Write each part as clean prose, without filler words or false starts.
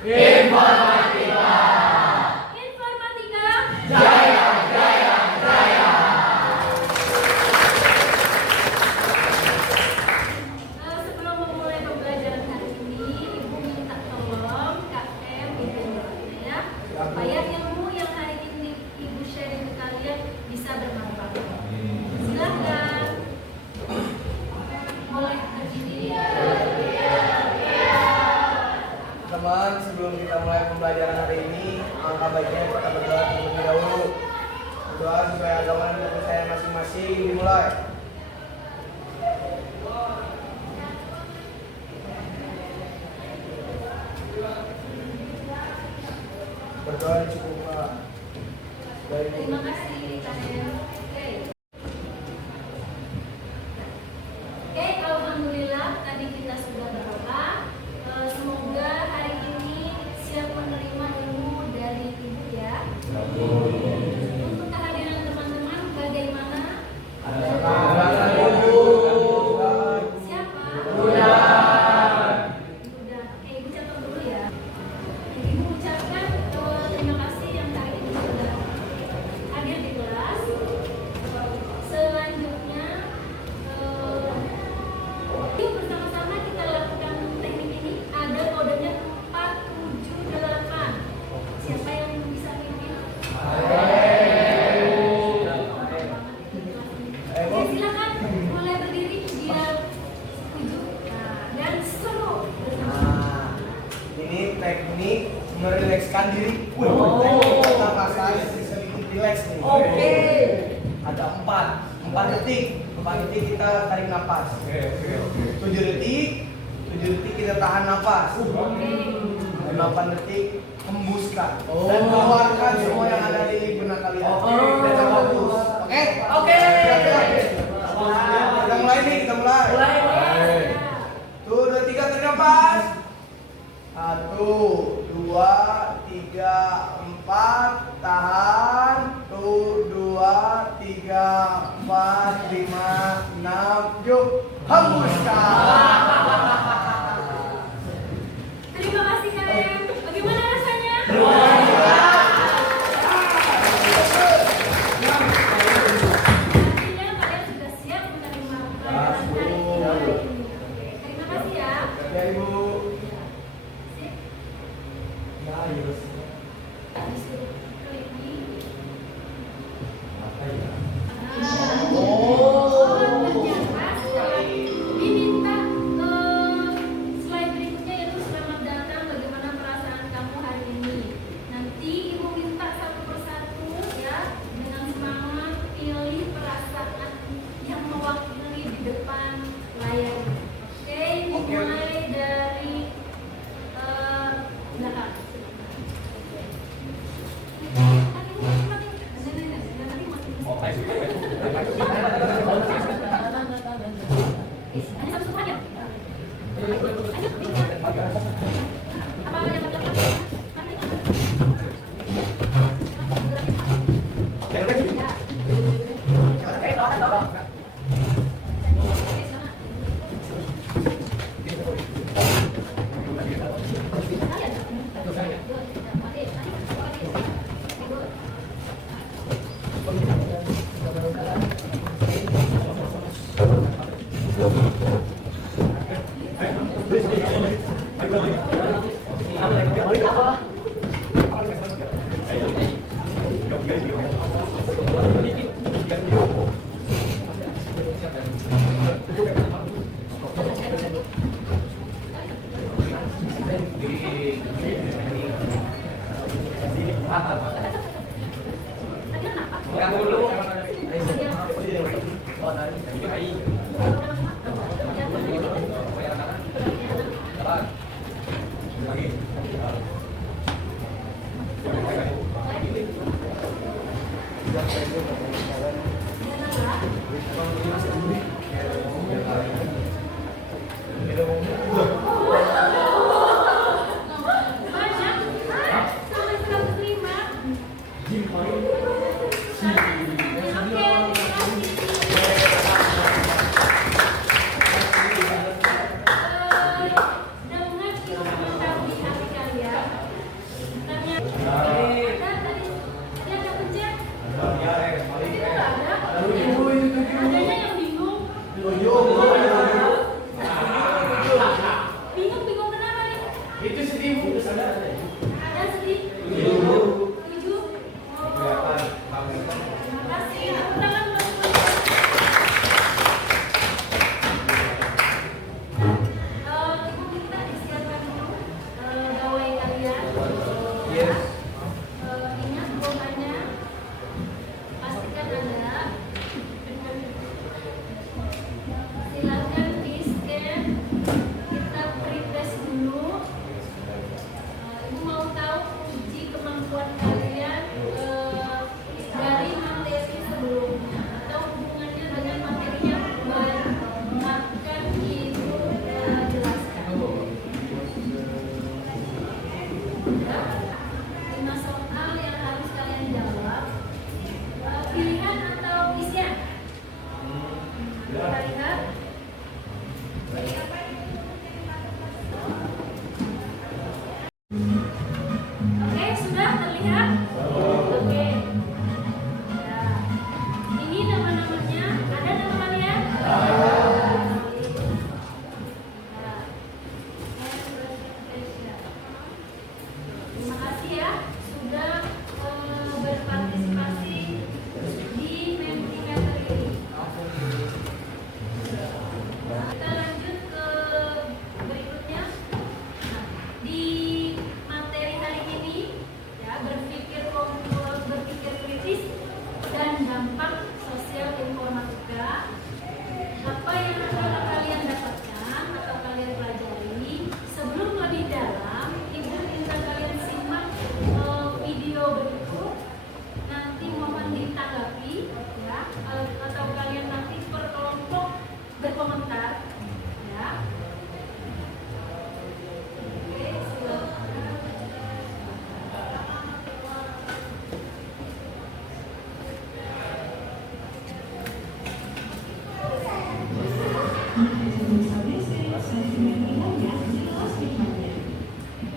Informatika. Informatika. Jaya, jaya, jaya. Sebelum memulai pembelajaran hari ini, Ibu minta tolong KM didengarkan ya, supaya ilmu yang hari ini Ibu sharing ke kalian bisa bermanfaat. Silakan. Mulai berdiri. Teman, sebelum kita mulai pembelajaran hari ini, alangkah baiknya kita berdoa terlebih dahulu. Berdoa supaya agama dan kepercayaan masing-masing dimulai. Berdoa dicukupkan. Terima kasih KM. Oke, alhamdulillah tadi kita sudah berdoa. Semoga hari ini siap menerima ilmu dari Ibu ya. Untuk kehadiran teman-teman bagaimana? Siapa? Udah. Oke, Ibu catat dulu ya. Ibu ucapkan terima kasih yang hari ini sudah hadir di kelas. Selanjutnya, yuk bersama-sama kita lakukan teknik ini. Ada kodenya 478. Siapa yang bisa pimpin? Oke, silakan mulai berdiri biar setuju. Nah, dan seru. Nah, ini teknik merilekskan diri. Teknik pernapasan sedikit rileks nih. Oke. Ada 4 detik. 4 detik kita tarik napas. 7 detik kita tahan napas. 8 detik hembuskan. Dan keluarkan semua yang ada di benak kalian. Kita fokus. Oke? Oke. Kita mulai nih, kita mulai. Tuh, 2, 3 tarik napas. 1, 2, 3, 4 tahan. 1, 2, 3, 4, 5, 6. Yuk, hembuskan. Terima kasih KM. Bagaimana rasanya? Artinya kalian sudah siap menerima pelajaran hari ini. Oke, terima kasih ya. Ya, Ibu. Sip. Ya, Ibu. Disuruh klik ini. Ternyata setelah diminta slide berikutnya yaitu selamat datang, bagaimana perasaan kamu hari ini. Nanti Ibu minta satu persatu ya, dengan semangat pilih perasaan yang mewakili di depan layar. Oke, mulai dari belakang. Ada 5 soal yang harus kalian jawab. Pilihan atau isian? Kita lihat. Oke, sudah terlihat? Oke. Ya. Ini nama-namanya. Ada nama kalian? Terima kasih ya sudah berpartisipasi di Mentimeter ini. Kita lanjut ke berikutnya. Di materi hari ini ya, berpikir kritis dan dampak sosial informatika. Apa yang akan kalian dapatkan atau kalian pelajari? Sebelum lebih dalam, ibu minta kalian simak video berikut. Nanti mohon ditanggapi ya, atau kalian nanti per kelompok berkomentar ya. Oke, silakan.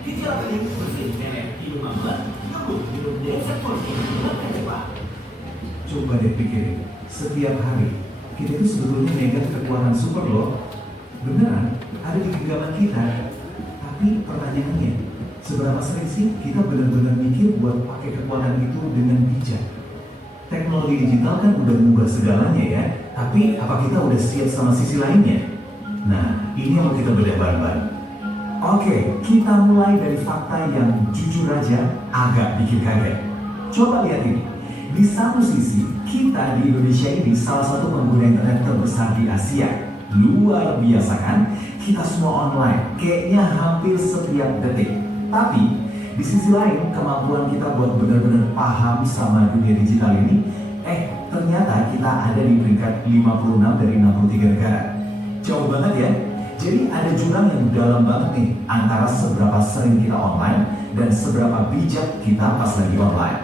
Gejala penyakit seperti nenek, hidung mamet, ngeluh, hidung desa poni, bahkan cepat. Coba deh pikirin, setiap hari kita itu sebetulnya megang kekuatan super loh. Beneran, ada di genggaman kita. Tapi pertanyaannya, seberapa sering sih kita benar-benar mikir buat pakai kekuatan itu dengan bijak? Teknologi digital kan udah mengubah segalanya ya, tapi apa kita udah siap sama sisi lainnya? Nah, ini yang mau kita bedah bareng-bareng. Oke, kita mulai dari fakta yang jujur aja agak bikin kaget. Coba lihat ini. Di satu sisi, kita di Indonesia ini salah satu pengguna internet terbesar di Asia. Luar biasa kan? Kita semua online, kayaknya hampir setiap detik. Tapi, di sisi lain, kemampuan kita buat benar-benar paham sama dunia digital ini, ternyata kita ada di peringkat 56 dari 63 negara. Jauh banget ya? Jadi ada jurang yang dalam banget nih antara seberapa sering kita online dan seberapa bijak kita pas lagi online.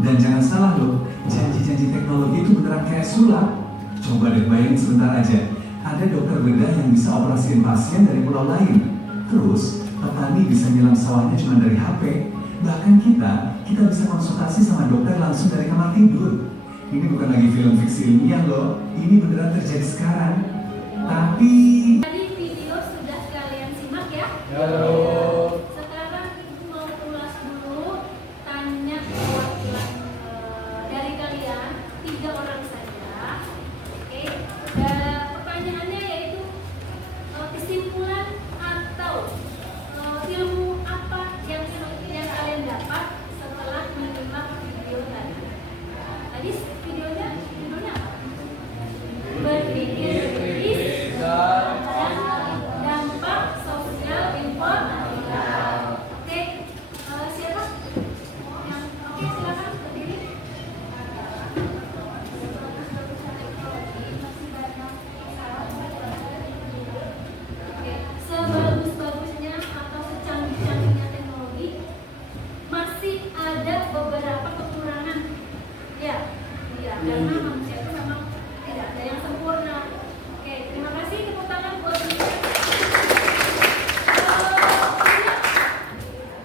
Dan jangan salah loh, janji-janji teknologi itu beneran kayak sulap. Coba deh bayangin sebentar aja, ada dokter bedah yang bisa operasiin pasien dari pulau lain. Terus, petani bisa nyiram sawahnya cuma dari HP. Bahkan kita bisa konsultasi sama dokter langsung dari kamar tidur. Ini bukan lagi film fiksi ilmiah loh, ini beneran terjadi sekarang. Tapi Tadi video sudah kalian simak ya? Sekarang ibu mau ulas dulu, tanya perwakilan dari kalian 3 orang saja. Oke. Dan pertanyaannya yaitu kesimpulan atau ilmu apa yang kalian dapat setelah menyimak video tadi. Tadi videonya apa? Berpikir kritis dan dampak sosial informatika. Oke, siapa? Oke, silakan berdiri. Oke, sebagus-bagusnya atau secanggih-canggihnya teknologi, masih ada beberapa kekurangan. Ya, karena manusia itu memang tidak ada yang sempurna. Oke, terima kasih, tepuk tangan buat mereka.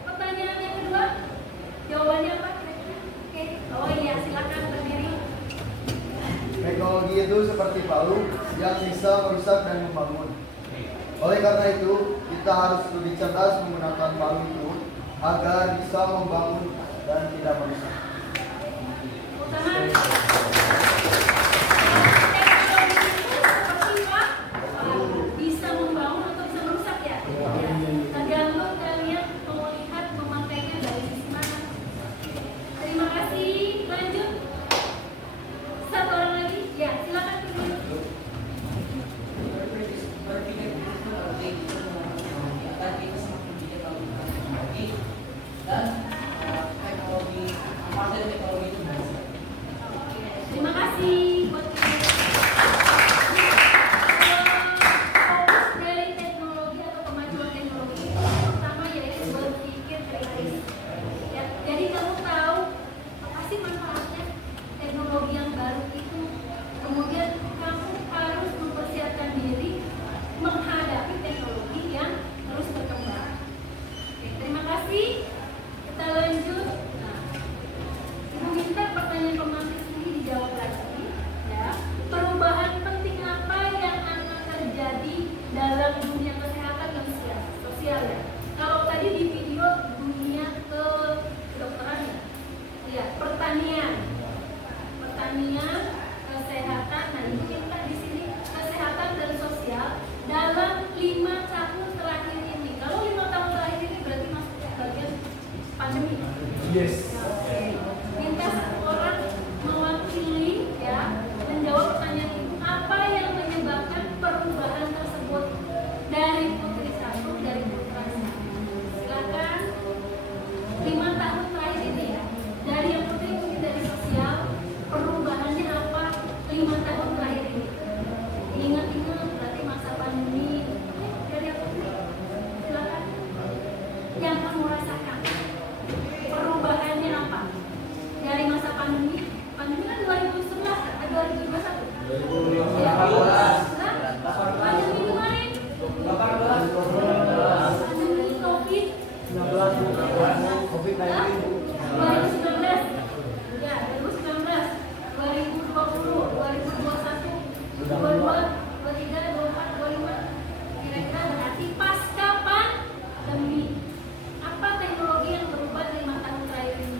Pertanyaan yang kedua, jawabannya apa? Oke, oh iya, silakan berdiri. Teknologi itu seperti palu yang bisa merusak dan membangun. Oleh karena itu, kita harus lebih cerdas menggunakan palu itu agar bisa membangun dan tidak merusak. Tepuk tangan. Teknologi itu seperti palu, bisa membangun atau bisa merusak ya? Ya. Tergantung kalian mau lihat memakainya dari sisi mana. Terima kasih. Lanjut. Satu orang lagi. Ya, silakan berdiri. Dan teknologi, apa saja teknologi itu bisa. Terima Yes. Oke. Minta satu orang mewakili ya menjawab pertanyaan itu, apa yang menyebabkan perubahan tersebut dari putri satu dari putra satu. Silakan. 5 tahun terakhir ini ya, dari yang putri mungkin dari sosial, perubahannya apa 5 tahun terakhir ini? Ingat-ingat berarti masa pandemi. Dari yang putri, silakan. Yang kamu rasakan perubahannya apa? Dari masa pandemi kan 2011 atau 2021? 2018. Pandemi kemarin? 18. Pandemi COVID? 19. Hah? 2019? Ya, 2019, 2020, 2021, 22, 23, 24, 25. Kira-kira berarti pasca pandemi. Apa teknologi yang berubah 5 tahun terakhir ini?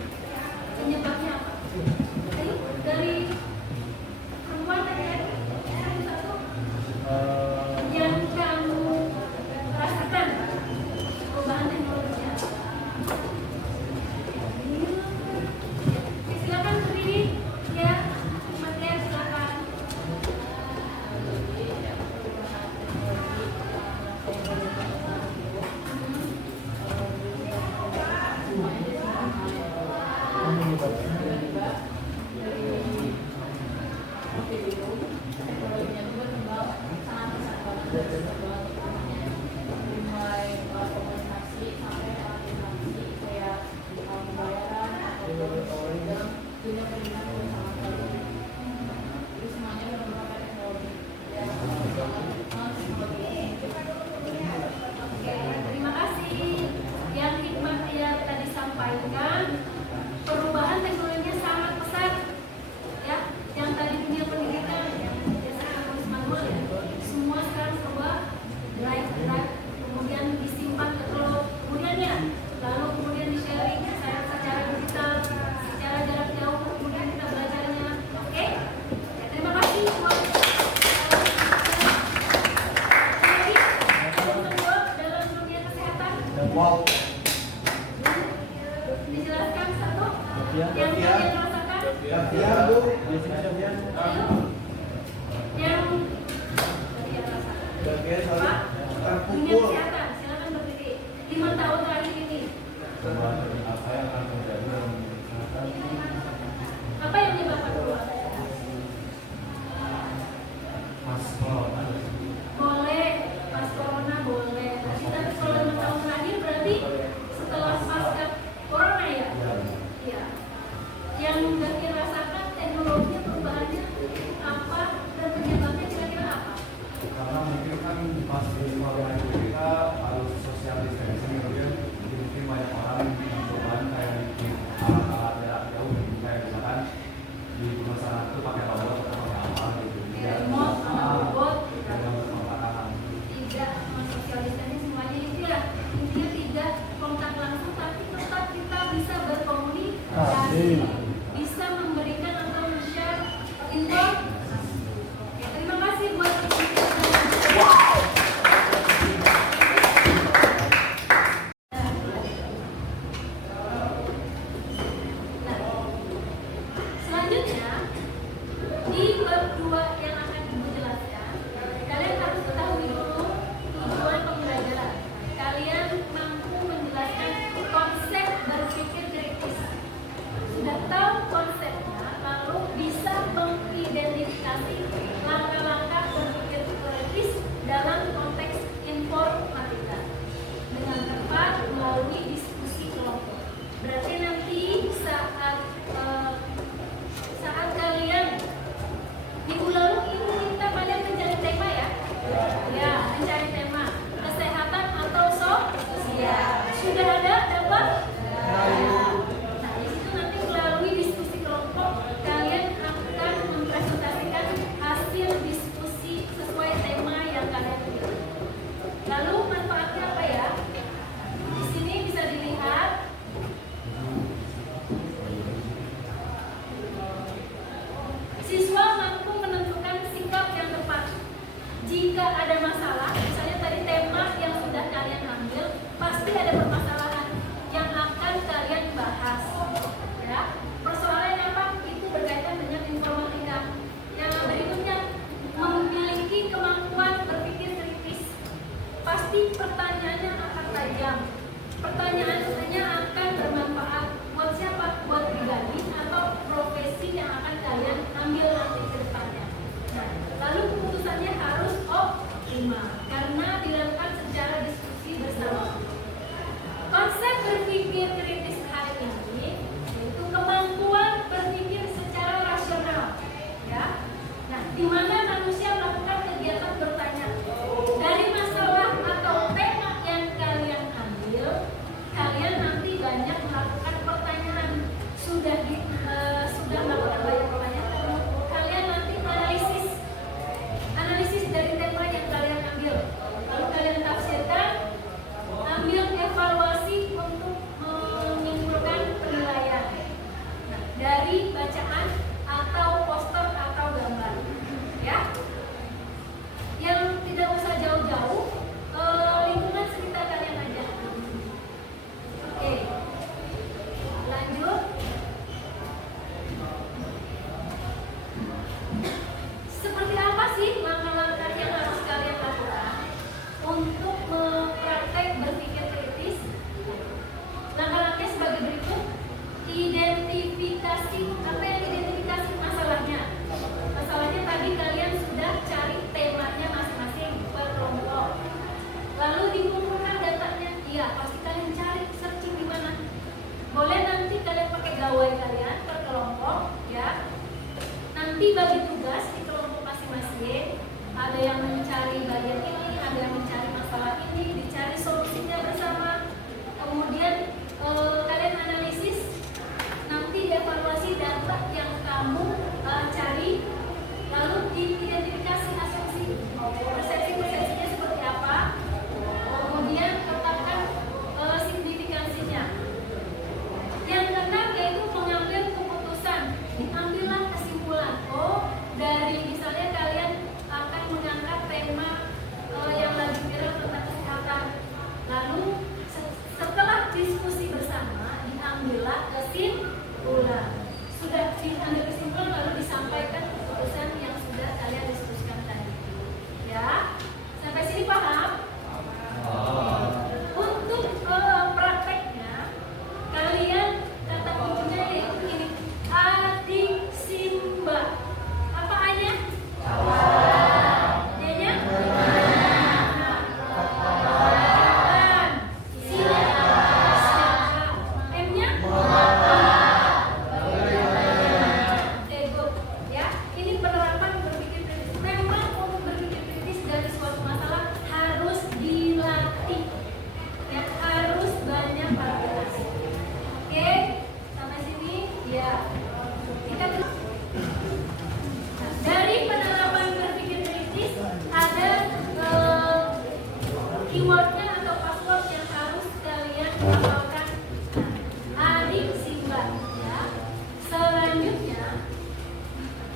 Penyebabnya apa? Ayo, dari perempuan tadi ya, satu yang kamu rasakan perubahan teknologinya. Oke, silakan berdiri ya, Mas Lia, silakan. Oke, terima kasih. Yang hikmat yang tadi sampaikan, perubahan teknologinya sangat pesat. Ya, yang tadi punya pendidikan, biasanya tulis manual ya. Semua sekarang coba drive, kemudian disimpan ke cloud, kemudian ya, lalu kemudian di sharing secara digital, secara jarak jauh, kemudian kita belajarnya. Oke, ya, terima kasih semua. Jadi, untuk jawab dalam dunia kesehatan, Wow. dijelaskan satu yang Ya. kalian rasakan. Ya, Bu. Ayo, yang kalian rasakan. Bagian Pak, soal dunia terpukul. kesehatan, silakan berdiri. 5 tahun terakhir ini, apa yang menyebabkan perubahan? Boleh, pas corona boleh. Tapi kalau 5 tahun terakhir berarti setelah pasca corona ya? Iya. Yang kalian rasakan teknologinya perubahannya apa dan penyebabnya kira-kira apa? Karena mungkin kan pas di corona itu kita harus social distancing kemudian mungkin banyak orang yang perubahan kayak di alat-alat jarak jauh gitu, kayak misalkan di pemesanan itu pakai robot atau pakai apa gitu. Kayak remote sama robot, Dengan makanan. tidak sama social distancing semuanya itu ya. Intinya tidak kontak langsung tapi tetap kita bisa berkomunikasi, bisa memberikan atau share info. Oke, terima kasih buat selanjutnya di bab 2 yang akan Ibu jelaskan, kalian harus ketahui dulu tujuan pembelajaran. Kalian mampu menjelaskan konsep berpikir kritis. Sudah tahu konsepnya, lalu bisa mengidentifikasi langkah-langkah berpikir kritis dalam konteks informatika dengan tepat melalui diskusi kelompok. Berarti nanti saat kalian minggu lalu Ibu minta kalian mencari tema ya? Ya, mencari tema kesehatan atau sosial. Sudah ada dapat? Nah, di situ nanti melalui diskusi kelompok kalian akan mempresentasikan hasil diskusi sesuai tema yang kalian pilih. Lalu manfaatnya apa ya? Di sini bisa dilihat. Siswa mampu menentukan sikap yang tepat. Jika ada masalah, misalnya tadi tema yang sudah kalian ambil, pasti ada permasalahan. Pertanyaannya akan bermanfaat buat siapa? Buat pribadi atau profesi yang akan kalian ambil nanti ke depannya. Nah, lalu keputusannya harus optimal karena dilakukan secara diskusi bersama. Konsep berpikir kritis hari ini yaitu kemampuan berpikir secara rasional, ya. Nah, di mana manusia melakukan kegiatan bertanya dari masalah atau tema yang kalian ambil, kalian nanti banyak melakukan pertanyaan. Sudah melakukan banyak pertanyaan, kalian nanti analisis dari tema yang kalian ambil, lalu kalian tafsirkan, ambil evaluasi untuk menyimpulkan penilaian. Nah, dari bacaan atau poster atau gambar, ya. Yang tidak usah jauh-jauh, lingkungan sekitar kalian aja. Oke, lanjut. Seperti apa sih langkah-langkah yang harus kalian lakukan untuk mempraktek berpikir kritis? Langkah-langkahnya sebagai berikut. Identifikasi. Apa yang identifikasi? Masalahnya. Masalahnya tadi kalian sudah cari temanya masing-masing per kelompok. Lalu dikumpulkan datanya. Iya, pasti kalian cari searching di mana. Boleh nanti kalian pakai gawai kalian per kelompok, ya. Nanti bagi tugas di kelompok masing-masing. Ada yang mencari bagian ini, ada yang mencari masalah ini, dicari solusinya bersama. Kemudian kalian analisis, nanti dievaluasi data yang kamu cari, lalu diidentifikasi asumsi, persepsi-persepsinya seperti apa, kemudian tetapkan signifikansinya. Yang keenam yaitu mengambil keputusan, diambillah kesimpulan. Oh, dari misalnya kalian akan mengangkat tema yang lagi viral tentang kesehatan, lalu setelah diskusi bersama diambillah kesimpulan. Sudah diambil kesimpulan lalu disampaikan keputusan yang sudah kalian diskusikan tadi, ya. Sampai sini paham? Untuk prakteknya kalian kata kuncinya yaitu ini, adiksimba. Apa A-nya? D-nya? M-nya? Oke, good. Ya, ini penerapan berpikir kritis. Memang untuk berpikir kritis dari suatu masalah harus dilatih, ya, harus banyak praktikasi. Oke, sampai sini, ya. Kita dari penerapan berpikir kritis ada keywordnya atau password yang harus kalian hafalkan. Adiksimba, ya. Selanjutnya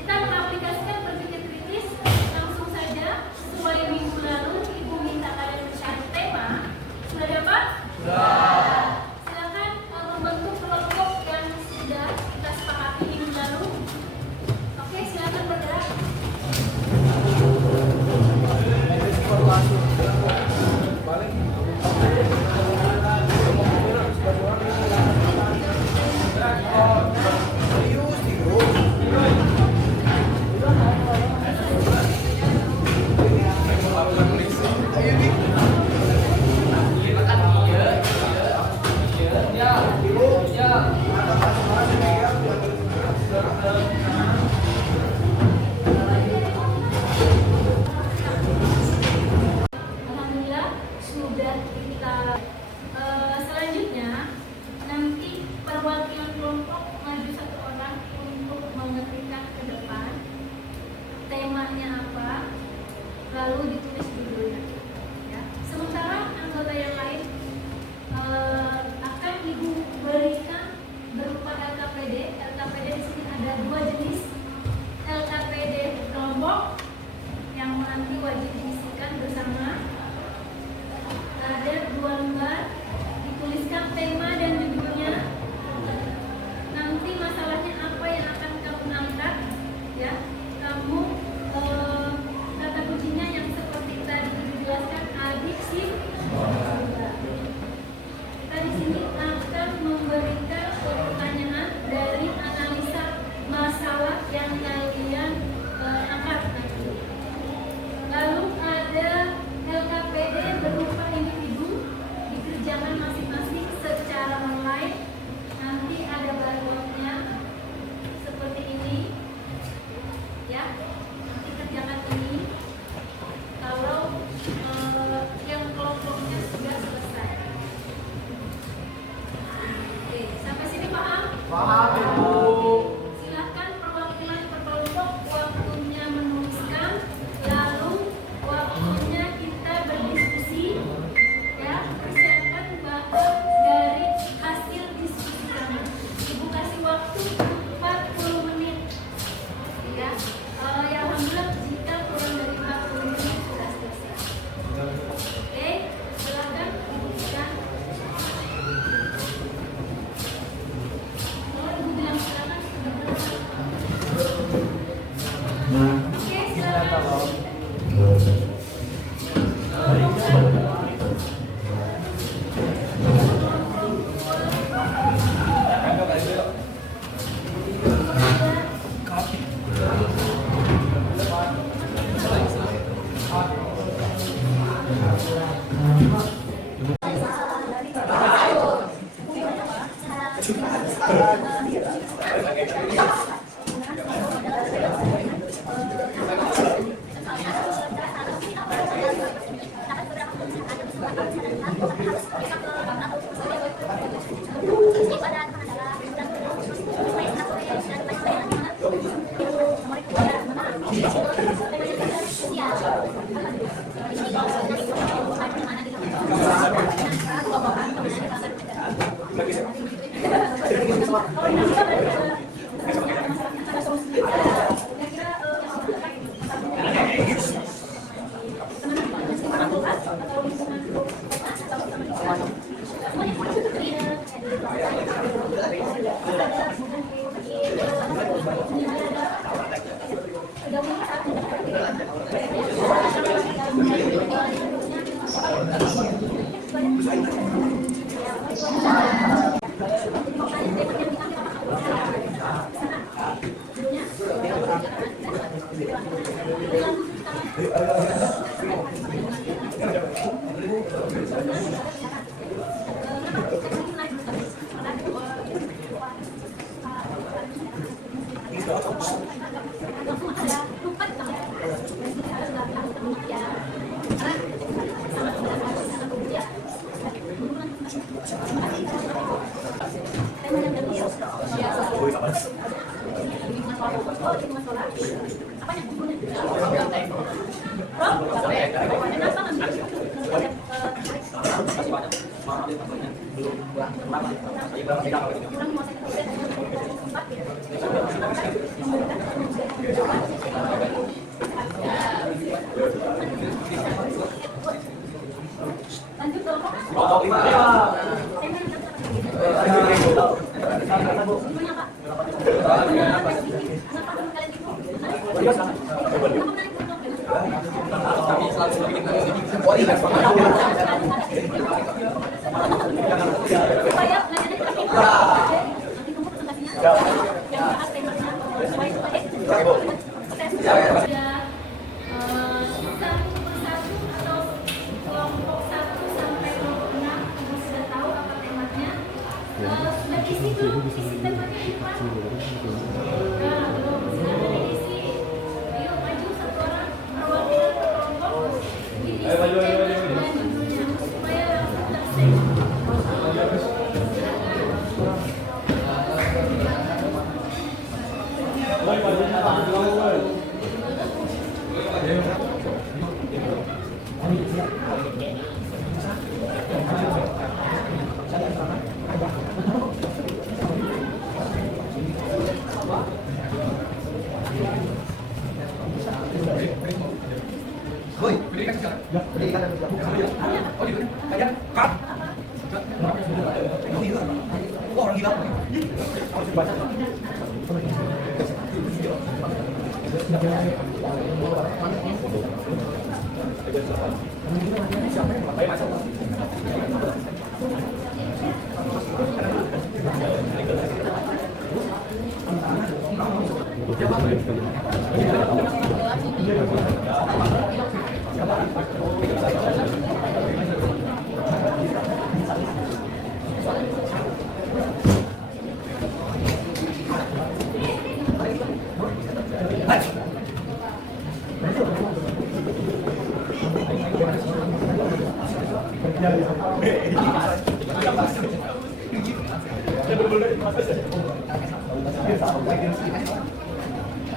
kita mengaplikasikan berpikir kritis langsung saja. Sesuai minggu lalu ibu minta kalian mencari tema. Sudah dapat? Sudah. Silakan membentuk kelompok yang sudah kita sepakati minggu lalu. Oke, silakan bergerak.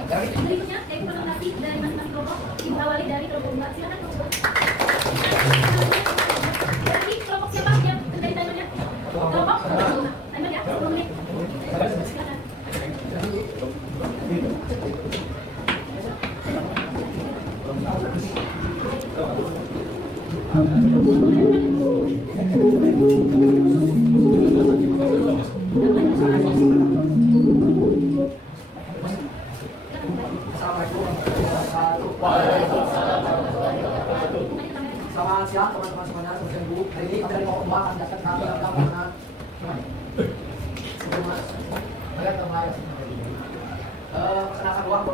Berikutnya, yaitu presentasi dari masing-masing kelompok diawali dari kelompok Mbak. Silakan kelompok. Jadi kelompok siapa yang terjadi timernya? Kelompok timer ya, 10 menit. Silakan. Selamat siang teman-teman semuanya, seperti Bu. Hari ini kami dari kelompok 4 akan datang kami dalam karena melihat terbaik. Kenakan uang.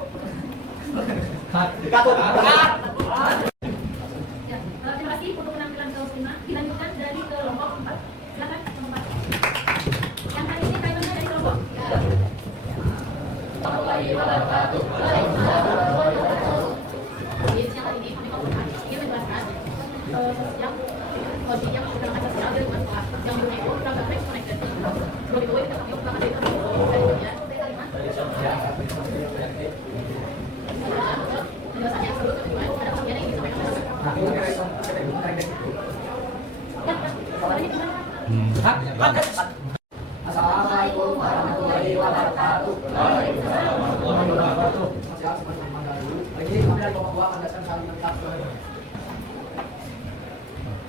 Ya, terima kasih untuk penampilan kelompok 5. Dilanjutkan dari kelompok 4. Silakan kelompok 4. Yang kali ini timernya dari kelompok. Yang kali ini kami kelompok 4. Dia menjelaskan yang kondisinya menggunakan sosial dari masalah yang dunia itu beragam teks connected. Kalau itu kita kami ulang dari penjelasannya sebelum Assalamualaikum warahmatullahi wabarakatuh. Siap, sebentar dulu. Hari ini kami dari kelompok 2 akan menjelaskan saling lengkap.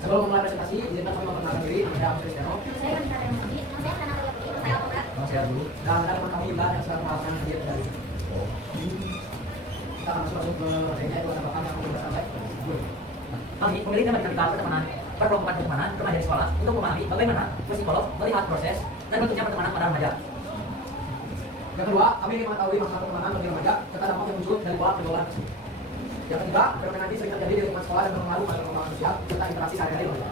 Sebelum memulai presentasi, izinkan kami memperkenalkan diri. Saya Cristiano. Saya Wanita Remati. Saya Hana Lutfi. Saya Alfred. Saya dulu. Dan ada teman kami juga yang sedang melakukan kajian dari. Kita akan masuk ke materinya itu ada yang akan sampai. Kami memilih tema kita pertemanan, perkelompokan pertemanan remaja di sekolah untuk memahami bagaimana psikolog melihat proses dan bentuknya pertemanan pada remaja. Yang kedua, kami ingin mengetahui masalah pertemanan bagi remaja serta dampak yang muncul dari pola pergaulan. Yang ketiga, fenomena nanti sering terjadi di lingkungan sekolah dan berpengaruh pada perkembangan sosial serta interaksi sehari-hari remaja.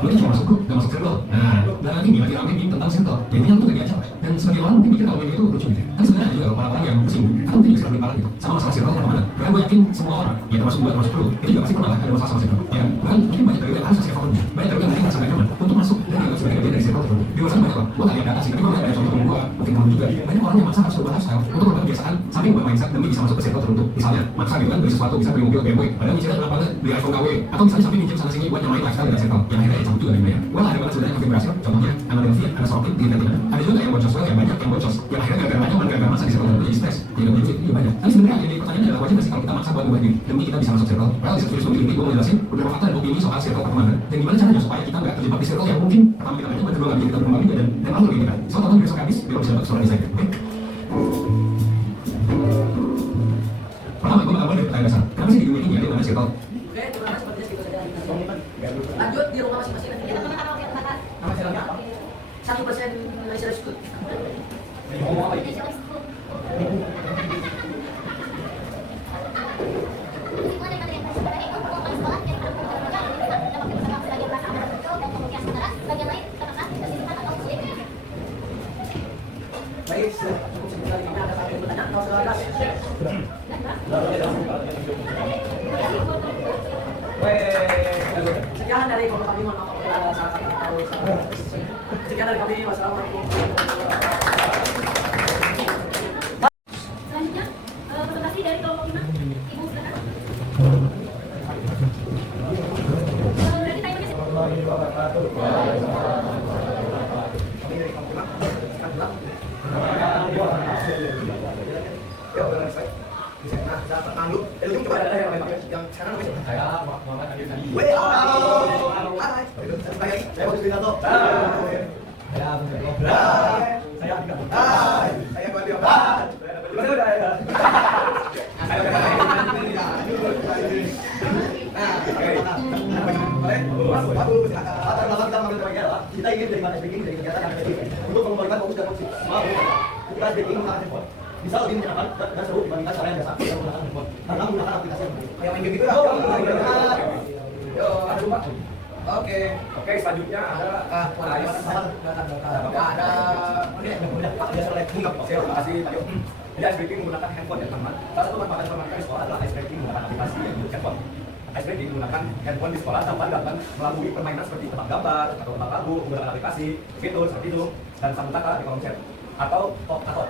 Lu cuma masuk grup, gak masuk circle. Nah, dan nanti nih lagi rame nih tentang circle. Jadi yang tuh gak diajak. Dan sebagai orang mungkin mikir kalau ini tuh lucu gitu. Kan sebenarnya juga orang-orang yang pusing, kan mungkin bisa lebih parah gitu. Sama masalah circle yang mana? Karena gue yakin semua orang, ya termasuk gue, termasuk lu, itu juga pasti pernah ada masalah sama circle. Ya, bahkan mungkin banyak dari yang harus kasih faktornya. Banyak dari yang mungkin merasa gak nyaman untuk masuk dan juga sebagai bagian dari circle tertentu. Di luar sana banyak loh. Gue gak lihat data sih, tapi gue ada contoh temen gue, mungkin kamu juga. Banyak orang yang maksa harus berubah lifestyle untuk berubah kebiasaan sampai buat mindset demi bisa masuk ke circle tertentu. Misalnya, maksa gitu kan beli sesuatu, bisa beli mobil BMW, padahal nyicilnya kenapa banget beli iPhone KW, atau misalnya sampai minjem sana sini buat nyamain lifestyle dengan circle. Yang akhirnya cabut juga nih ya. Gue ada banget sebenarnya yang berhasil, contohnya Anna Delphi, Anna Sorokin, di mana ada juga yang boncos, yang banyak yang boncos, yang akhirnya gara-gara nyaman, gara-gara maksa di circle tertentu jadi stres, jadi gak benefit, juga banyak. Tapi sebenarnya jadi pertanyaannya adalah wajar nggak sih kalau kita maksa buat ubah diri demi kita bisa masuk circle? Well, di satu ini gue mau jelasin beberapa fakta dan opini soal circle pertemanan dan gimana caranya supaya kita nggak terjebak di circle yang mungkin pertama kita nyaman, kedua nggak bisa kita berkembang juga dan lalu lebih dekat. So tonton video sampai habis biar bisa dapat suara desain, oke? Pertama, gue bakal mulai dari pertanyaan dasar. Kenapa sih di dunia ini ada yang namanya circle? Oke, terima kasih sepertinya segitu saja. Lanjut di rumah masing-masing. Nama channelnya apa? 1% Malaysia Rescue. Ngomong apa ini? Baik, cukup sekian kami ada satu pertanyaan atau silakan. Sekian dari kelompok kami, mohon maaf apabila ada salah kata atau salah. Sekian dari kami, wassalamualaikum. Selanjutnya, presentasi dari kelompok 5. Ibu silakan. Berarti timenya Yang sekarang apa sih? Saya Muhammad Adil Sandi. Saya Bos Binato. Saya Abdul Qadir. Saya Adil. Saya Badi Kita ingin terima speaking dari kegiatan yang efektif untuk mengembalikan fokus dan fokus. Maaf, ketika speaking menggunakan handphone bisa lebih menyenangkan dan seru dibandingkan cara yang biasa dengan menggunakan handphone karena menggunakan aplikasi yang berbeda. yang main game itu ya. Yo, ada lupa. Oke, selanjutnya ada ada terima kasih Pak Yo. Jadi ice breaking menggunakan handphone ya teman-teman. Salah satu manfaat informatika di sekolah adalah ice breaking menggunakan aplikasi yang handphone. Ice breaking menggunakan handphone di sekolah tanpa dilakukan melalui permainan seperti tebak gambar atau tebak lagu menggunakan aplikasi fitur seperti itu dan sambung kata di kolom chat atau talk.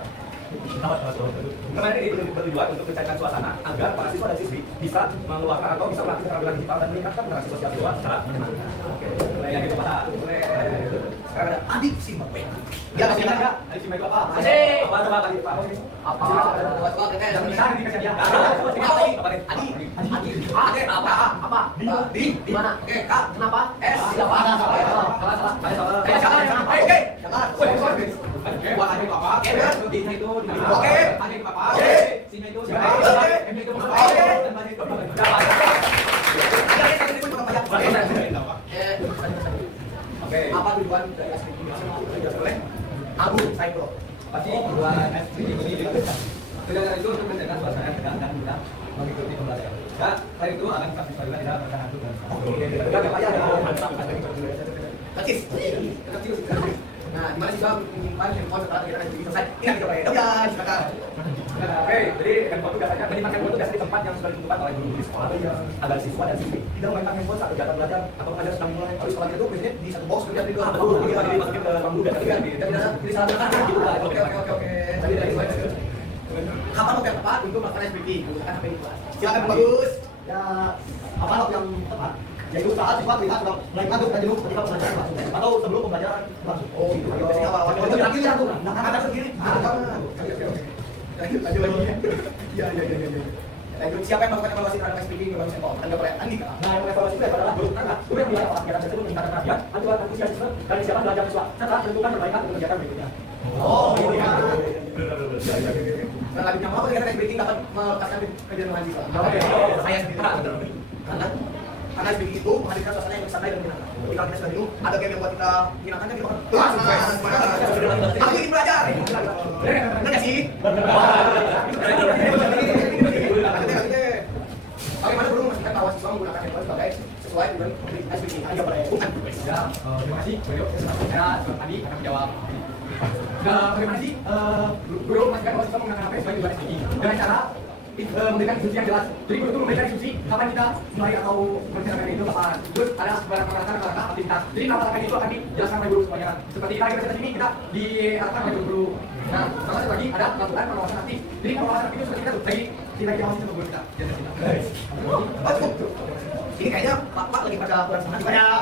Karena ini bertujuan untuk mencairkan suasana agar para siswa dan siswi bisa mengeluarkan atau bisa melatih keterampilan digital dan meningkatkan interaksi sosial siswa secara menyenangkan. Oke, mulai yang itu Pak. Sekarang ada Adik Simak. Ya, kasih ya. Adik Simak itu apa? Kasih. Apa coba tadi Pak? Apa? Yang bisa dikasih dia. Di Mana? Oke, Kak. Kenapa? S. Siapa? Buat adik Bapak. Di itu. Oke. Adik Bapak. Sini itu. Oke. Apa tujuan dari SPG oleh Abu Saipro? Pasti tujuan SPG ini dilakukan. Tujuan itu untuk menjaga suasana tegang dan mudah mengikuti pembelajaran. Dan selain itu akan kita bisa tidak terhantu dan Kecil. Nah, di mana sih Bang menyimpan handphone setelah kegiatan SPG selesai? Ingat kita ya. Ya, silakan. Oke, jadi handphone itu biasanya menyimpan handphone itu biasanya di tempat yang sudah ditentukan oleh guru di sekolah agar siswa dan siswi tidak memainkan handphone saat kegiatan belajar atau pengajar sedang mulai. Kalau sekolah itu biasanya di satu box kemudian di dua betul kita dimasukin ke ruang guru dan tidak disalahkan gitu lah. Oke. Jadi dari itu Kapan waktu yang tepat untuk melakukan SPG? Menggunakan HP di kelas. Silakan Bagus. Ya, apa yang tepat? yaitu saat siswa terlihat sudah mulai ngantuk dan jenuh ketika pembelajaran berlangsung atau sebelum pembelajaran berlangsung. Oh gitu. Biasanya awal-awal. Itu lagi satu. Nah, Ada sendiri. Lanjut lagi. Iya. Lanjut. Siapa yang melakukan evaluasi terhadap speaking bagus Eko? Anda boleh Andika. nah, yang evaluasi itu adalah guru karena guru yang menilai olah pikiran tersebut meningkatkan perhatian, anjuran antusiasme dan kesiapan belajar siswa serta menentukan perbaikan untuk kegiatan berikutnya. Oh, iya. Nah, lanjut yang apa kegiatan speaking dapat melepaskan kegiatan mahasiswa? Saya sendiri. Karena speaking itu menghadirkan suasana yang santai dan menyenangkan. Jadi kalau kita sudah jenuh, ada game yang buat kita menyenangkan kan kita akan aku ingin belajar. Benar nggak sih? Bagaimana guru memastikan bahwa siswa menggunakan handphone sebagai sesuai dengan speaking? Ayo pada bukan. Ya, terima kasih. Beliau saya tadi akan menjawab. Nah, bagaimana sih guru memastikan bahwa siswa menggunakan HP sebagai device speaking? Dengan cara memberikan instruksi yang jelas. Jadi guru itu memberikan instruksi kapan kita mulai atau merencanakan itu kapan. Terus ada beberapa aktivitas. Jadi langkah-langkah itu akan dijelaskan oleh guru semuanya. Seperti kita sini kita diarahkan oleh guru. Nah, sama satu lagi ada melakukan pengawasan aktif. Jadi pengawasan aktif itu seperti kita lagi awasi sama guru kita. Ini kayaknya Pak lagi pada kurang semangat.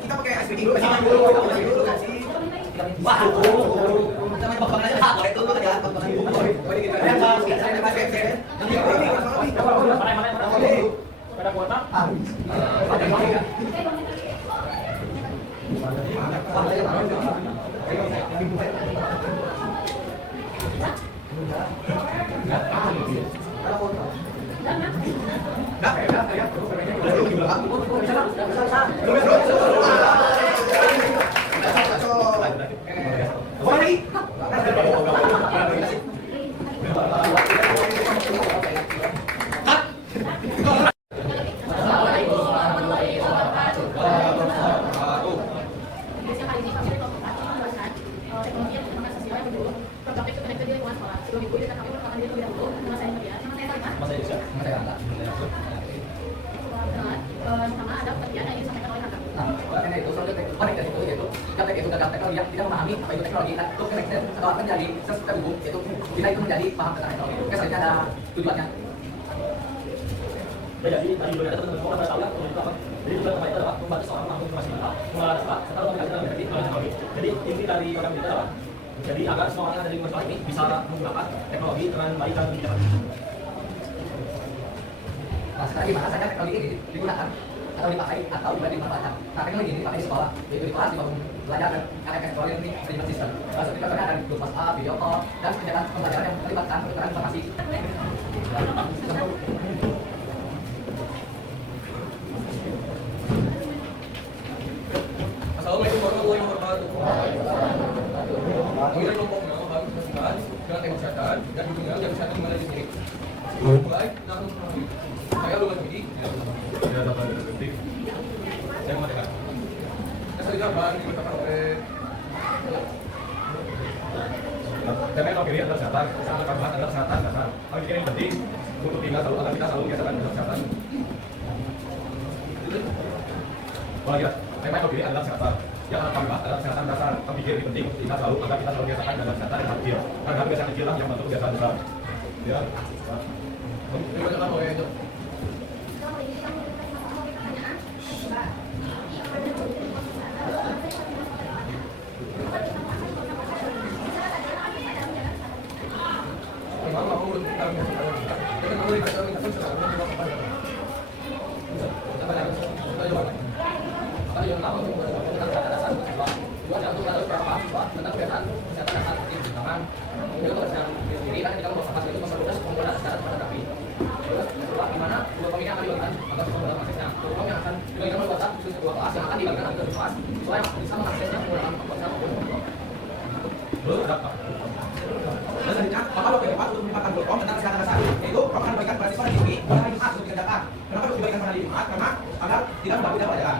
Kita pakai speaking dulu, kasih dulu kan sih. Wah, kita main bak-bakan aja. Boleh dulu aja bak-bakan dulu. Pada kuota. Teknologi yang menggunakan sosial yang mendukung program itu connected di lingkungan sekolah. Sebelum itu kita kami merupakan diri terlebih dahulu. Nama saya Fabian. Nama saya Salima. Sama ada pekerjaan yang ingin disampaikan oleh kakak. Nah, karena itu soal connect itu yaitu gaptek itu gagal teknologi yang tidak memahami apa itu teknologi dan untuk connected setelah menjadi terhubung yaitu kita itu menjadi paham tentang teknologi. Oke, selanjutnya ada tujuannya. Jadi tadi sudah ada teman-teman pada tahu ya itu apa. Jadi tujuan pertama itu adalah membantu seorang mampu informasi digital mengelola data serta mengkaji dalam teknik teknologi. Jadi inti dari program kita adalah jadi agar semua orang yang ada di lingkungan sekolah ini bisa menggunakan teknologi dengan baik dan bijak. Nah, sekarang gimana saja teknologi ini digunakan atau dipakai atau juga dimanfaatkan? Nah, teknologi ini dipakai di sekolah, yaitu di kelas, di bangun belajar dan KMS sekolah ini management system. Seperti contohnya ada grup WhatsApp, video call, dan kegiatan pembelajaran yang melibatkan pertukaran informasi. Assalamualaikum warahmatullahi wabarakatuh. Kami kelompok nama bagus kesehatan dengan tema kesehatan dan hubungan yang kesehatan dimana di sini. Mulai, saya belum lagi. Tidak dapat detik. Saya mengatakan. Saya sudah bahan dikatakan oleh. Karena kalau pilih adalah kesehatan, sangat bermanfaat adalah kesehatan dasar. Kami pikir yang penting untuk kita selalu agar kita selalu biasakan dengan kesehatan. Lagi lah. Tema yang pilih adalah kesehatan. Yang kami bahas adalah kesehatan dasar. Kami pikir ini penting untuk kita selalu agar kita selalu biasakan dengan kesehatan yang kecil. Karena kebiasaan kecil lah yang membantu kebiasaan besar. Ya. Terima kasih oleh itu. Selanjutnya, Bapak wakil Bapak untuk menyempatkan Golkom tentang kesehatan dasar, yaitu Bapak akan bagikan pada siswa di sini pada hari Jumat untuk dikerjakan. Kenapa harus dibagikan pada hari Jumat? Karena agar tidak mengganggu jam pelajaran.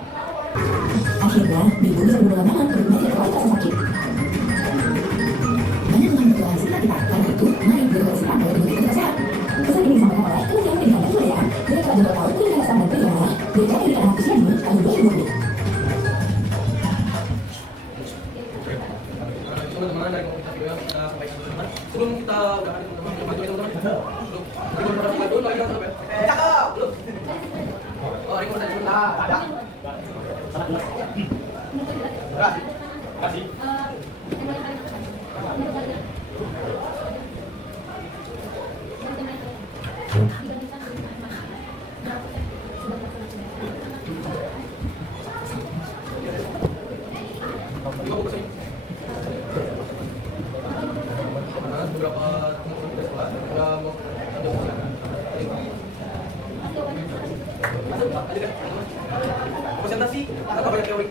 Akhirnya, Ibu bisa berbulan untuk media kualitas sakit. Banyak tentang kebutuhan sekitar kita, karena itu, mari berkolaborasi pada dengan kita sehat. Pesan ini disampaikan oleh Kementerian Pendidikan dan Kebudayaan, Direktorat Jenderal Tahun Pendidikan Dasar dan Pendidikan Menengah, BPK Pendidikan Anak Usia Dini, tahun 2020. Teman-teman dari komunitas juga kita sampaikan teman-teman. Sebelum kita udahan teman-teman, bantu teman-teman. Belum. Belum pernah bantu lagi kan? Cakep. Belum. Oh, ini udah sebentar. Ada. Beras. Kasih. Beberapa teman-teman kita sekolah udah mau presentasi atau banyak teori?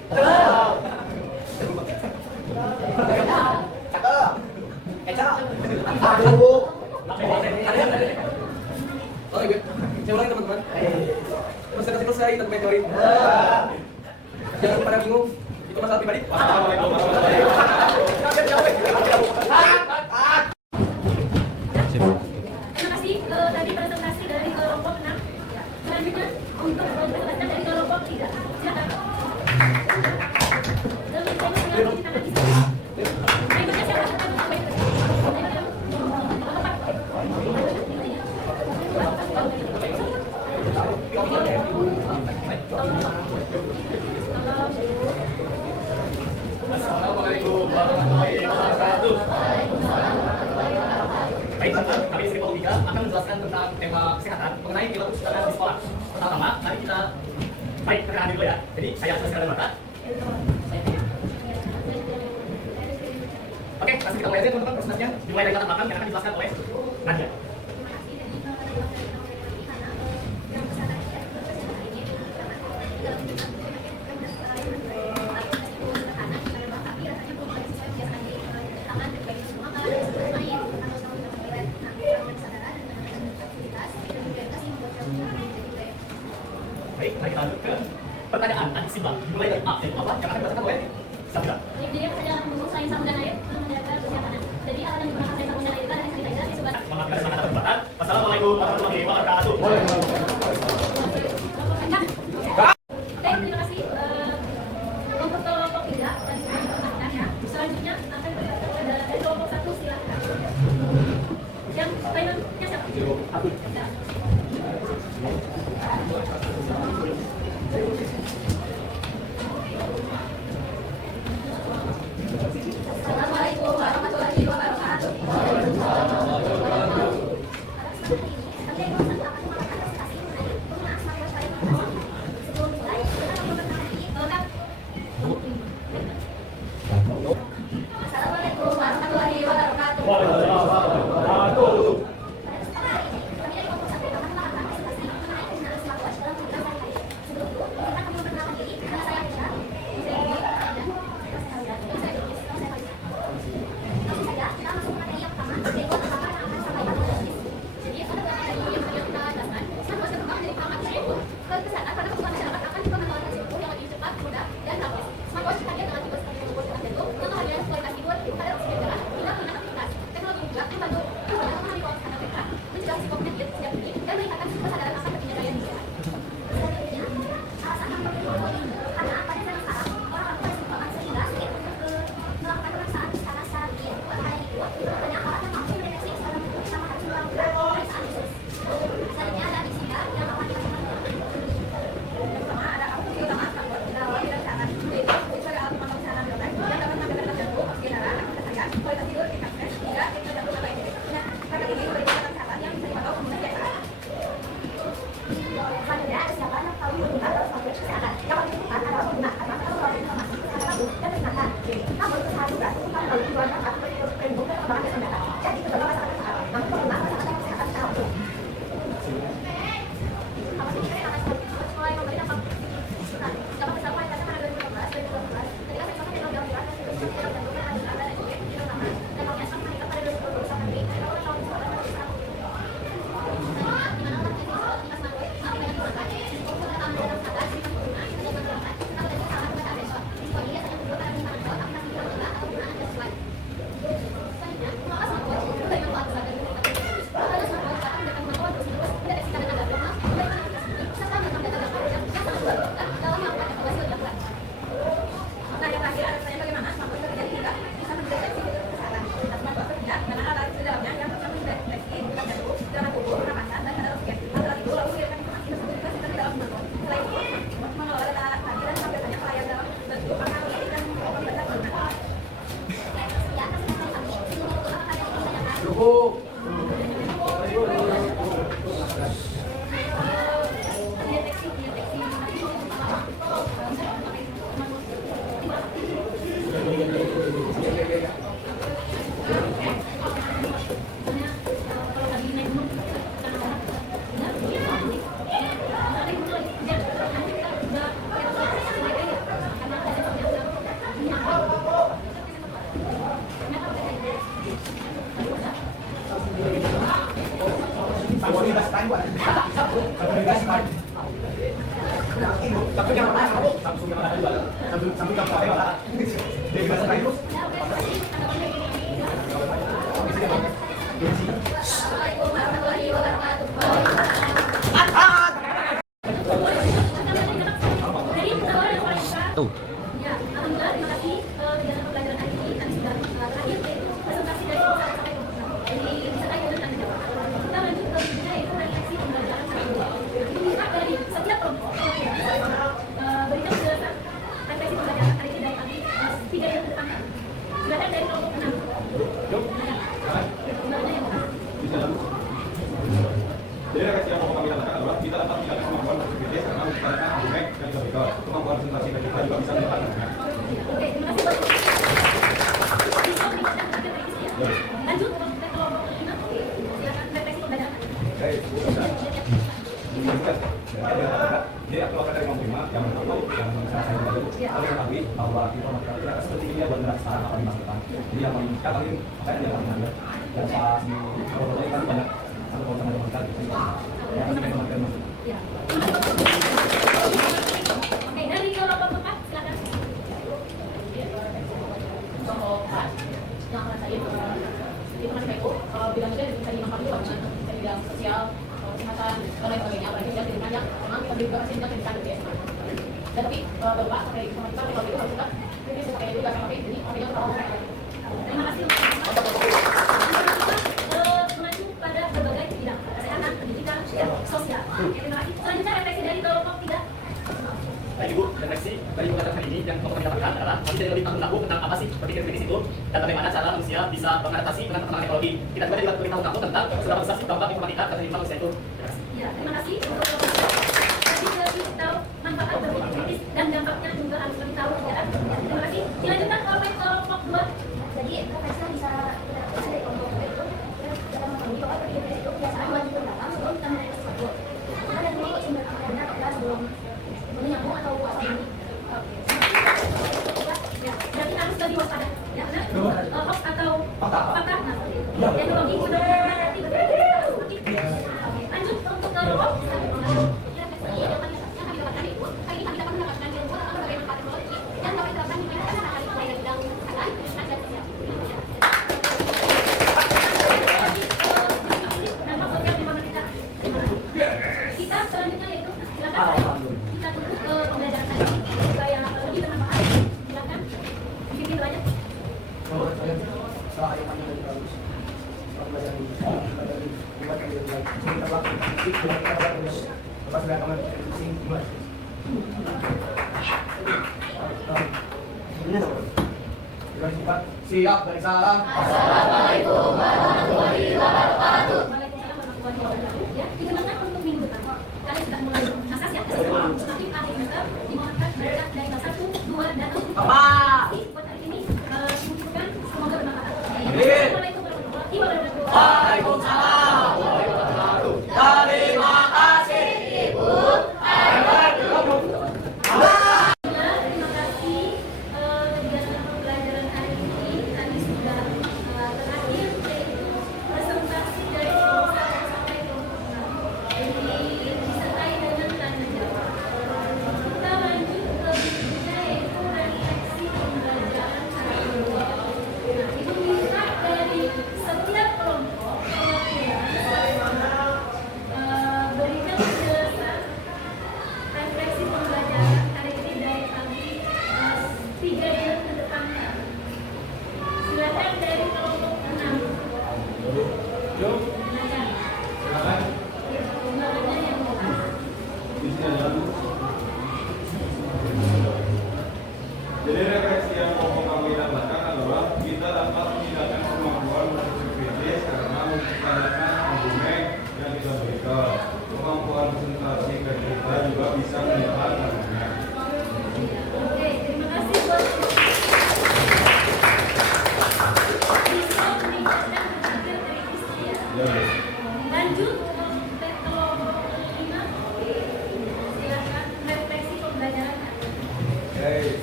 Aduh. Oke, gue. Saya ulangi teman-teman. Presentasi selesai tapi banyak teori. Jangan pada bingung. Itu masalah pribadi. Assalamualaikum warahmatullahi Terima kasih tadi presentasi dari kelompok 6. Selanjutnya untuk presentasi dari kelompok 3. Silakan. Lebih banyak mengambil tangan di sini. Berikutnya siapa? Assalamualaikum warahmatullahi wabarakatuh. Baik, teman-teman, kami dari kelompok 3 akan menjelaskan tentang tema kesehatan mengenai perilaku kesehatan di sekolah. Pertama-tama, mari kita baik perkenalkan dulu ya. Jadi, saya Asal Mata. Oke, langsung kita mulai aja teman-teman presentasinya. Dimulai dari latar belakang yang akan dijelaskan oleh Nadia. Baik, mari kita lanjut ke pertanyaan tadi simbang. Dimulai dari A dan apa yang akan dibacakan oleh Sabda. Jadi perjalanan menunggu selain sabun dan air untuk menjaga kesehatan. Jadi alat yang digunakan selain sabun dan air itu adalah sanitizer, tisu basah. Semangat kita semangat atas kesempatan. Wassalamualaikum warahmatullahi wabarakatuh. Baik, terima kasih untuk kelompok 3 tadi sudah diperhatikan ya. Selanjutnya akan berbicara dari kelompok 1 silakan. Yang timernya siapa? Aku. Assalamualaikum warahmatullahi wabarakatuh. Assalamualaikum warahmatullahi wabarakatuh. Samsung yang mana? Samsung yang mana juga? Samsung yang mana? Dia bisa sekali terus. Assalamualaikum warahmatullahi wabarakatuh. Jadi pertama yang paling besar, ya alhamdulillah terima kasih kegiatan pembelajaran hari ini kami sudah terakhir yaitu presentasi dari pusat sampai kelompok 6. Jadi bisa tanya dan tanya jawab. Kita lanjut ke berikutnya yaitu refleksi pembelajaran hari ini. Itu bisa dari setiap kelompok. Berikan penjelasan refleksi pembelajaran hari ini dari kami 3 yang ke depan. Silakan dari kelompok 6. Jadi refleksi yang mau kami lakukan adalah kita dapat meningkatkan kemampuan berbisnis karena menggunakan argumen dan juga berikut kemampuan presentasi dan kita juga bisa mendapatkan. Oke, terima kasih Bapak. Bisa meningkatkan target revisi ya. Lanjut ke kelompok 5. Silakan refleksi pembelajaran. Baik, jadi aku akan dari kelompok 5 yang pertama yang saya baru kami ketahui bahwa kita masyarakat seperti ini buat berat sekarang apa dimaksudkan. Jadi yang paling kita kali makanya dia akan mengambil dan pas di kelompok ini kan banyak satu kelompok yang kita ya kan dengan teman. Ya. Oke, dari kelompok 4 silakan. Contoh yang akan saya itu masih baik bidangnya bisa dimanfaatkan banget bisa bidang sosial kesehatan dan lain sebagainya apalagi tidak pendidikan yang memang kita juga masih tidak pendidikan di SMA dan tapi bapak pakai sama kita kalau itu harus kita kritis pakai itu nggak pakai jadi pakainya terlalu Terima kasih. Maju pada berbagai bidang kesehatan, pendidikan, sosial. Terima kasih. Selanjutnya refleksi dari kelompok 3. Baik Ibu, refleksi dari pembelajaran hari ini yang kami dapatkan adalah kami jadi lebih tahu tentang apa sih berpikir kritis itu dan bagaimana cara manusia bisa mengatasi dengan perkembangan teknologi. Kita juga dapat beritahu kamu tentang seberapa besar dampak informatika dan kehidupan manusia itu. Ya, terima kasih. Tadi juga kita manfaat berpikir kritis dan dampaknya juga harus lebih tahu ya. Terima kasih. Dilanjutkan oleh kelompok 2. Jadi refleksi bisa kita lakukan dari kelompok itu dalam memahami bahwa berpikir kritis itu kebiasaan wajib berulang sebelum kita mulai sesuatu. Karena dari ini sumber benar adalah sebelum menyambung atau apa ini. Ya, berarti harus lebih waspada. Ya, karena hoax atau fakta. Teknologi sudah berarti lanjut untuk kelompok 1. Kita selanjutnya yaitu silakan kita tutup pembelajaran tadi supaya lebih bermanfaat. Silakan dipimpin aja. Siap, dari salam. Assalamualaikum warahmatullahi wabarakatuh. Waalaikumsalam warahmatullahi wabarakatuh. Ya, digunakan untuk minggu depan. Kalian sudah mulai asas ya. Tapi akhir kita dimohonkan berkat dari 1, 2 dan 3. Bapak. Buat hari ini cukupkan semoga bermanfaat. Amin. Assalamualaikum warahmatullahi wabarakatuh. Waalaikumsalam. Terima kasih Ibu. Terima kasih kegiatan pembelajaran hari ini kami sudah terakhir yaitu presentasi dari kelompok 1 sampai kelompok 6. Jadi disertai dengan tanya jawab. Kita lanjut ke berikutnya yaitu refleksi pembelajaran hari ini. Nah, itu bisa dari setiap kelompok berikan penjelasan refleksi pembelajaran hari ini dari kami 3 yang ke depannya. Silakan dari kelompok 6. Silakan. Undangannya yang mau. Jadi refleksi yang mau kami dapatkan adalah kita dapat meningkatkan kemampuan berpikir kritis karena menggunakan argumen yang kita berikan. Kemampuan presentasi dan kita juga bisa melihat argumen. Oke, terima kasih buat bisa meningkatkan berpikir kritis ya. Lanjut ke kelompok 5. Silakan refleksi pembelajaran hari ini. Oke,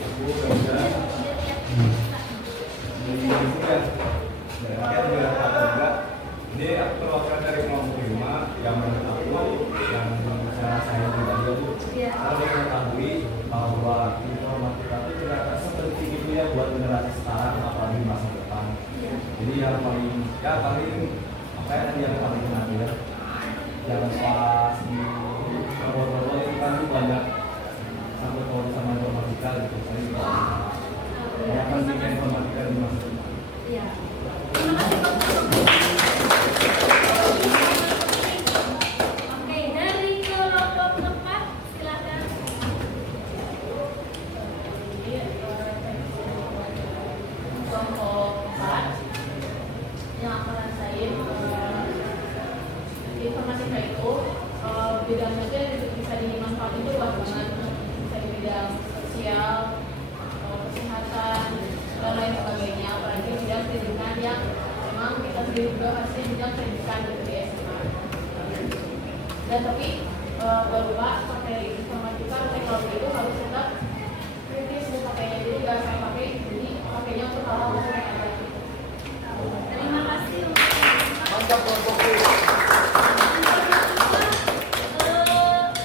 Bu Gaza. Ini aku perwakilan dari kelompok 5 yang menurut aku yang saya pribadi Bu. Kalau diketahui Ya paling kayak tadi yang paling menarik ya, yang pas di awal-awal itu kan banyak sangkut paut sama informatika gitu. Saya juga banyak pentingnya informatika di masa depan. Iya. Terima kasih Pak. Oke, dari kelompok 4 silakan. Kelompok 4 yang akan rasain informatika itu bidangnya itu bisa dimanfaatkan itu luas banget, bisa di bidang sosial, kesehatan, dan lain sebagainya. Apalagi bidang pendidikan yang memang kita sendiri juga pasti bidang pendidikan gitu di SMA. Dan tapi berupa pakai informatika teknologi itu harus tetap kritis pakainya, jadi nggak saya pakai, jadi pakainya untuk hal-hal yang ada. Terima kasih untuk Mantap kelompok B.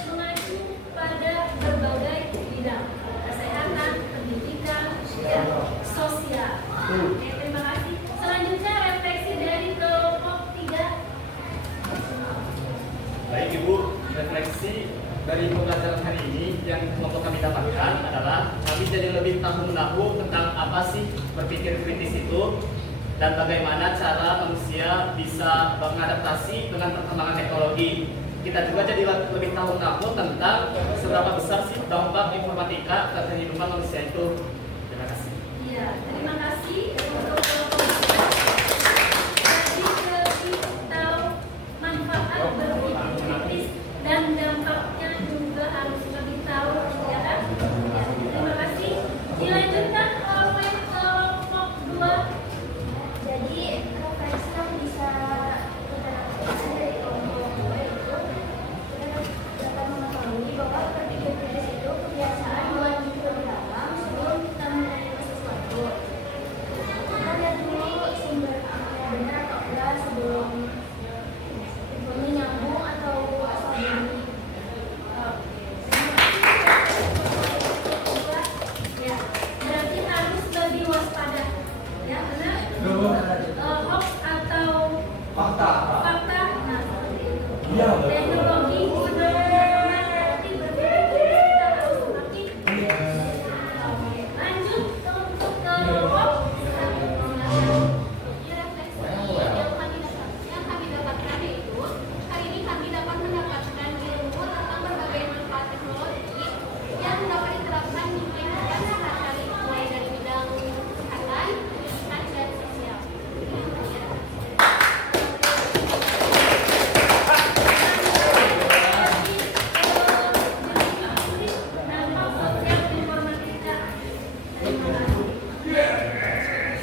mengacu pada berbagai bidang kesehatan, pendidikan, dan sosial. Oke, terima kasih. Selanjutnya refleksi dari kelompok 3. Baik Ibu, refleksi dari pembelajaran hari ini yang kelompok kami dapatkan adalah kami jadi lebih tahu menahu tentang apa sih berpikir kritis itu dan bagaimana cara manusia bisa mengadaptasi dengan perkembangan teknologi. Kita juga jadi lebih tahu menahu tentang seberapa besar sih dampak informatika ke kehidupan manusia itu. Terima kasih. Iya, terima kasih untuk kelompok 3. Jadi kita tahu manfaat berpikir kritis dan dampaknya juga harus lebih tahu, ya kan? Ya, terima kasih. Dilanjutkan oleh kelompok 2. Jadi refleksi yang bisa kita dapatkan dari kelompok dua itu kita dapat mengetahui bahwa berpikir kritis itu kebiasaan buat mikir lebih dalam sebelum kita menanyakan sesuatu. Kita lihat dulu sumber yang benar atau enggak sebelum infonya nyambung atau asal bunyi. Ya, berarti harus lebih waspada, ya, karena hoax atau Fakta. fakta, nah seperti itu. Iya, betul. Teknologi sudah berkembang, berarti berpikir kritis kita harus semakin. Oke, lanjut untuk kelompok 1. Yang kami dapatkan yaitu hari ini kami dapat mendapatkan ilmu tentang berbagai manfaat teknologi yang dapat diterapkan di kehidupan sehari-hari, mulai dari bidang kesehatan, pendidikan, dan sosial.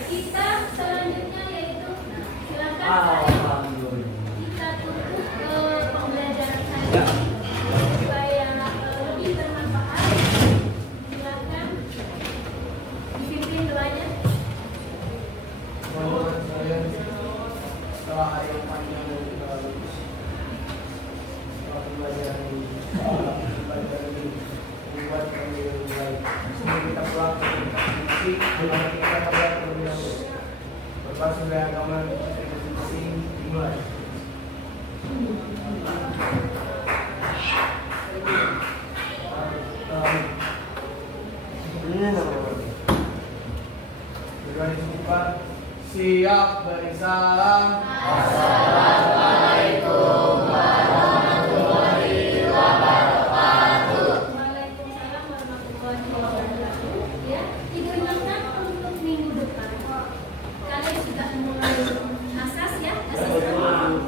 Kita selanjutnya yaitu silakan kita tutup pembelajaran saya supaya lebih bermanfaat. Silakan dipimpin doanya. Menurut saya setelah hari yang panjang dan kita lulus, setelah pembelajaran ini membuat kami lebih baik. Sebelum kita pulang ke institusi, kita berdoa terlebih dahulu. Berdoa sebagai agama institusi dimulai. Berdoa disebutkan. Siap beri salam. Waalaikumsalam warahmatullahi wabarakatuh. Ya, digunakan untuk minggu depan. Kalian sudah mulai asas ya, asas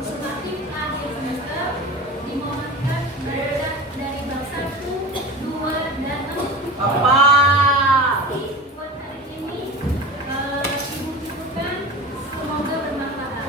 semakin akhir semester dimohonkan baca dari bab 1, 2, dan 4. Buat hari ini ibu cukupkan, semoga bermanfaat.